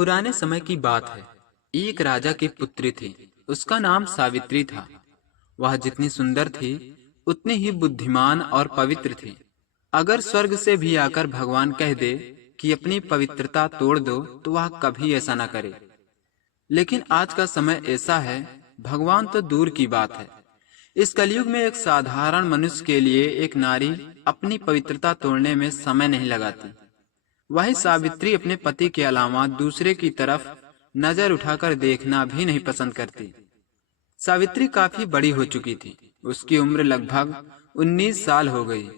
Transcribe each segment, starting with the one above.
पुराने समय की बात है। एक राजा की पुत्री थी। उसका नाम सावित्री था। वह जितनी सुंदर थी उतनी ही बुद्धिमान और पवित्र थी। अगर स्वर्ग से भी आकर भगवान कह दे कि अपनी पवित्रता तोड़ दो तो वह कभी ऐसा न करे। लेकिन आज का समय ऐसा है, भगवान तो दूर की बात है, इस कलयुग में एक साधारण मनुष्य के लिए एक नारी अपनी पवित्रता तोड़ने में समय नहीं लगाती। वही सावित्री अपने पति के अलावा दूसरे की तरफ नजर उठाकर देखना भी नहीं पसंद करती। सावित्री काफी बड़ी हो चुकी थी। उसकी उम्र लगभग 19 साल हो गई।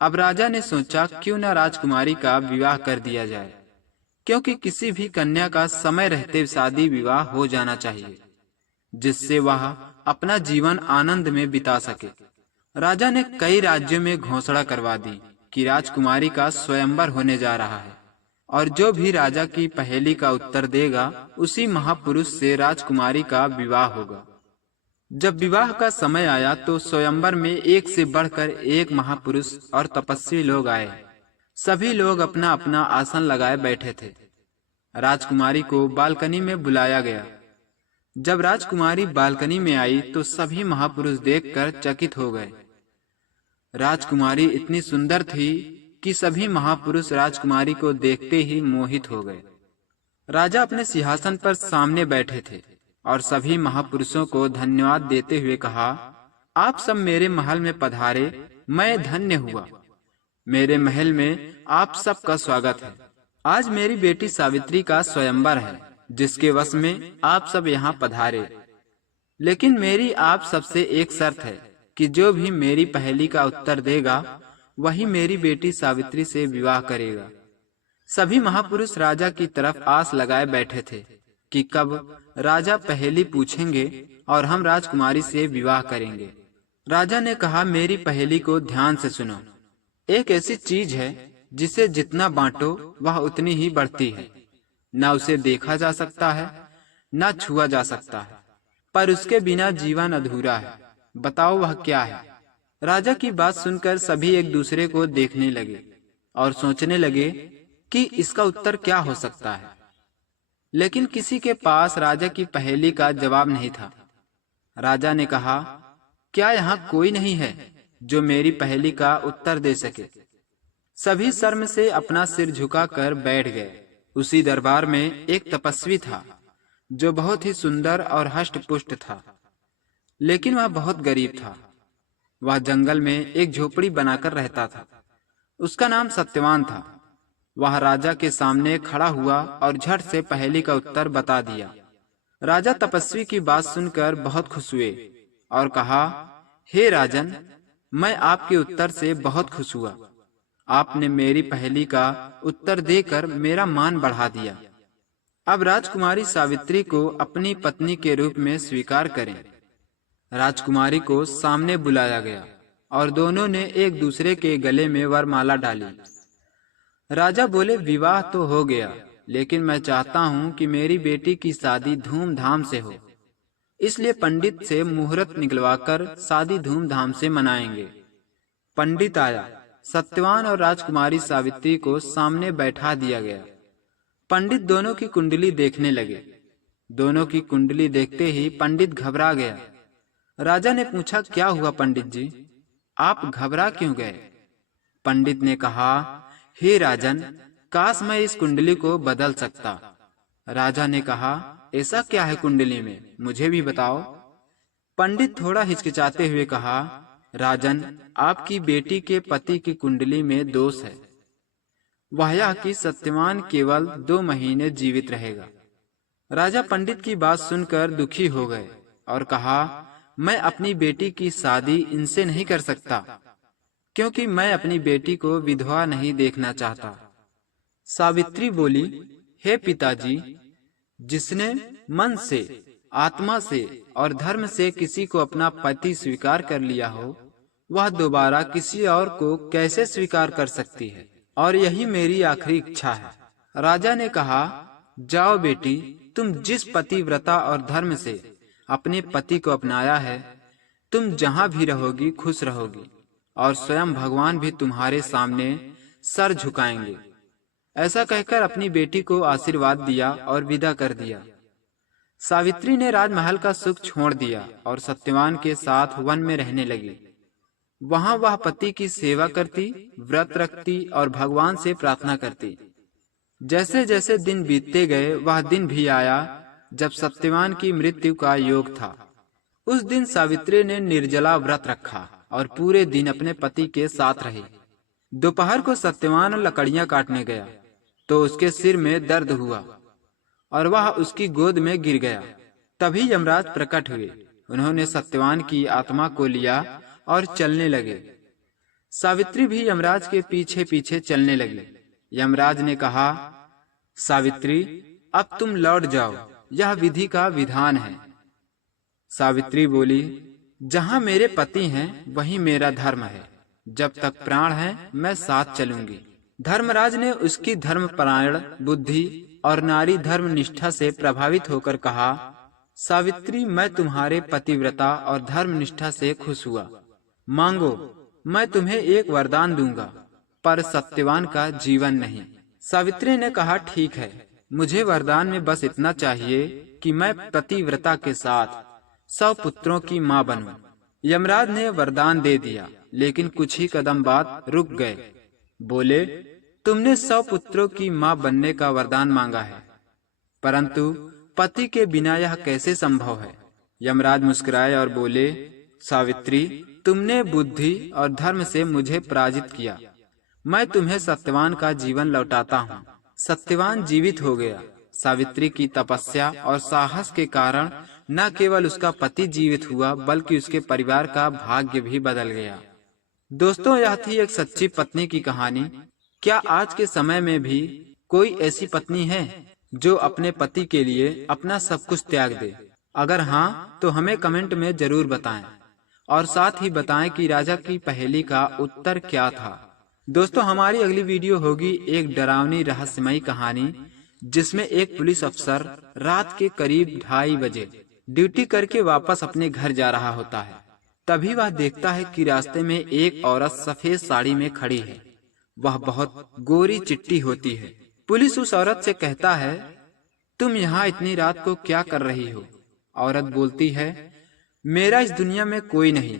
अब राजा ने सोचा क्यों न राजकुमारी का विवाह कर दिया जाए, क्योंकि किसी भी कन्या का समय रहते शादी विवाह हो जाना चाहिए, जिससे वह अपना जीवन आनंद में बिता सके। राजा ने कई राज्यों में घोषणा करवा दी कि राजकुमारी का स्वयंवर होने जा रहा है, और जो भी राजा की पहेली का उत्तर देगा उसी महापुरुष से राजकुमारी का विवाह होगा। जब विवाह का समय आया तो स्वयंवर में एक से बढ़कर एक महापुरुष और तपस्वी लोग आए। सभी लोग अपना अपना आसन लगाए बैठे थे। राजकुमारी को बालकनी में बुलाया गया। जब राजकुमारी बालकनी में आई तो सभी महापुरुष देखकर चकित हो गए। राजकुमारी इतनी सुंदर थी कि सभी महापुरुष राजकुमारी को देखते ही मोहित हो गए। राजा अपने सिंहासन पर सामने बैठे थे और सभी महापुरुषों को धन्यवाद देते हुए कहा, आप सब मेरे महल में पधारे, मैं धन्य हुआ। मेरे महल में आप सबका स्वागत है। आज मेरी बेटी सावित्री का स्वयंवर है, जिसके वश में आप सब यहाँ पधारे। लेकिन मेरी आप सबसे एक शर्त है कि जो भी मेरी पहेली का उत्तर देगा वही मेरी बेटी सावित्री से विवाह करेगा। सभी महापुरुष राजा की तरफ आस लगाए बैठे थे कि कब राजा पहेली पूछेंगे और हम राजकुमारी से विवाह करेंगे। राजा ने कहा, मेरी पहेली को ध्यान से सुनो। एक ऐसी चीज है जिसे जितना बांटो वह उतनी ही बढ़ती है। न उसे देखा जा सकता है, न छुआ जा सकता है, पर उसके बिना जीवन अधूरा है। बताओ वह क्या है? राजा की बात सुनकर सभी एक दूसरे को देखने लगे और सोचने लगे कि इसका उत्तर क्या हो सकता है। लेकिन किसी के पास राजा की पहेली का जवाब नहीं था। राजा ने कहा, क्या यहाँ कोई नहीं है जो मेरी पहेली का उत्तर दे सके? सभी शर्म से अपना सिर झुकाकर बैठ गए। उसी दरबार में एक तपस्वी था जो बहुत ही सुंदर और हष्ट-पुष्ट था, लेकिन वह बहुत गरीब था। वह जंगल में एक झोपड़ी बनाकर रहता था। उसका नाम सत्यवान था। वह राजा के सामने खड़ा हुआ और झट से पहेली का उत्तर बता दिया। राजा तपस्वी की बात सुनकर बहुत खुश हुए और कहा, हे राजन, मैं आपके उत्तर से बहुत खुश हुआ। आपने मेरी पहेली का उत्तर देकर मेरा मान बढ़ा दिया। अब राजकुमारी सावित्री को अपनी पत्नी के रूप में स्वीकार करें। राजकुमारी को सामने बुलाया गया और दोनों ने एक दूसरे के गले में वरमाला डाली। राजा बोले, विवाह तो हो गया, लेकिन मैं चाहता हूँ कि मेरी बेटी की शादी धूमधाम से हो, इसलिए पंडित से मुहूर्त निकलवाकर शादी धूमधाम से मनाएंगे। पंडित आया। सत्यवान और राजकुमारी सावित्री को सामने बैठा दिया गया। पंडित दोनों की कुंडली देखने लगे। दोनों की कुंडली देखते ही पंडित घबरा गया। राजा ने पूछा, क्या हुआ पंडित जी, आप घबरा क्यों गए? पंडित ने कहा, हे राजन, काश मैं इस कुंडली को बदल सकता। राजा ने कहा, ऐसा क्या है कुंडली में, मुझे भी बताओ। पंडित थोड़ा हिचकिचाते हुए कहा, राजन, आपकी बेटी के पति की कुंडली में दोष है। वह यह कि सत्यवान केवल 2 महीने जीवित रहेगा। राजा पंडित की बात सुनकर दुखी हो गए और कहा, मैं अपनी बेटी की शादी इनसे नहीं कर सकता, क्योंकि मैं अपनी बेटी को विधवा नहीं देखना चाहता। सावित्री बोली, हे पिताजी, जिसने मन से, आत्मा से और धर्म से किसी को अपना पति स्वीकार कर लिया हो, वह दोबारा किसी और को कैसे स्वीकार कर सकती है? और यही मेरी आखिरी इच्छा है। राजा ने कहा, जाओ बेटी, तुम जिस पतिव्रता और धर्म से अपने पति को अपनाया है, तुम जहाँ भी रहोगी खुश रहोगी, और स्वयं भगवान भी तुम्हारे सामने सर झुकाएंगे। ऐसा कहकर अपनी बेटी को आशीर्वाद दिया और विदा कर दिया। सावित्री ने राजमहल का सुख छोड़ दिया और सत्यवान के साथ वन में रहने लगी। वहां वह पति की सेवा करती, व्रत रखती और भगवान से प्रार्थना करती। जैसे जैसे दिन बीतते गए, वह दिन भी आया जब सत्यवान की मृत्यु का योग था। उस दिन सावित्री ने निर्जला व्रत रखा और पूरे दिन अपने पति के साथ रही। दोपहर को सत्यवान लकड़ियां काटने गया तो उसके सिर में दर्द हुआ और वह उसकी गोद में गिर गया। तभी यमराज प्रकट हुए। उन्होंने सत्यवान की आत्मा को लिया और चलने लगे। सावित्री भी यमराज के पीछे पीछे चलने लगी। यमराज ने कहा, सावित्री, अब तुम लौट जाओ, यह विधि का विधान है। सावित्री बोली, जहां मेरे पति हैं वहीं मेरा धर्म है। जब तक प्राण है मैं साथ चलूंगी। धर्मराज ने उसकी धर्मपरायण बुद्धि और नारी धर्म निष्ठा से प्रभावित होकर कहा, सावित्री, मैं तुम्हारे पतिव्रता और धर्म निष्ठा से खुश हुआ। मांगो, मैं तुम्हें एक वरदान दूंगा, पर सत्यवान का जीवन नहीं। सावित्री ने कहा, ठीक है, मुझे वरदान में बस इतना चाहिए कि मैं पतिव्रता के साथ 100 पुत्रों की माँ बनूं। यमराज ने वरदान दे दिया, लेकिन कुछ ही कदम बाद रुक गए। बोले, तुमने 100 पुत्रों की माँ बनने का वरदान मांगा है, परंतु पति के बिना यह कैसे संभव है? यमराज मुस्कुराए और बोले, सावित्री, तुमने बुद्धि और धर्म से मुझे पराजित किया। मैं तुम्हें सत्यवान का जीवन लौटाता हूँ। सत्यवान जीवित हो गया। सावित्री की तपस्या और साहस के कारण न केवल उसका पति जीवित हुआ, बल्कि उसके परिवार का भाग्य भी बदल गया। दोस्तों, यह थी एक सच्ची पत्नी की कहानी। क्या आज के समय में भी कोई ऐसी पत्नी है जो अपने पति के लिए अपना सब कुछ त्याग दे? अगर हाँ, तो हमें कमेंट में जरूर बताएं और साथ ही बताएं कि राजा की पहेली का उत्तर क्या था। दोस्तों, हमारी अगली वीडियो होगी एक डरावनी रहस्यमयी कहानी, जिसमें एक पुलिस अफसर रात के करीब 2:30 बजे ड्यूटी करके वापस अपने घर जा रहा होता है। तभी वह देखता है कि रास्ते में एक औरत सफेद साड़ी में खड़ी है। वह बहुत गोरी चिट्टी होती है। पुलिस उस औरत से कहता है, तुम यहाँ इतनी रात को क्या कर रही हो? औरत बोलती है, मेरा इस दुनिया में कोई नहीं।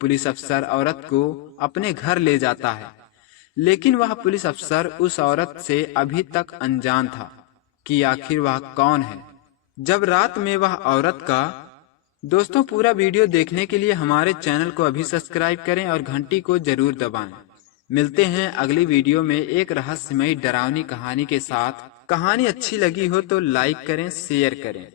पुलिस अफसर औरत को अपने घर ले जाता है, लेकिन वह पुलिस अफसर उस औरत से अभी तक अनजान था कि आखिर वह कौन है। जब रात में वह औरत का दोस्तों, पूरा वीडियो देखने के लिए हमारे चैनल को अभी सब्सक्राइब करें और घंटी को जरूर दबाएं। मिलते हैं अगली वीडियो में एक रहस्यमयी डरावनी कहानी के साथ। कहानी अच्छी लगी हो तो लाइक करें, शेयर करें।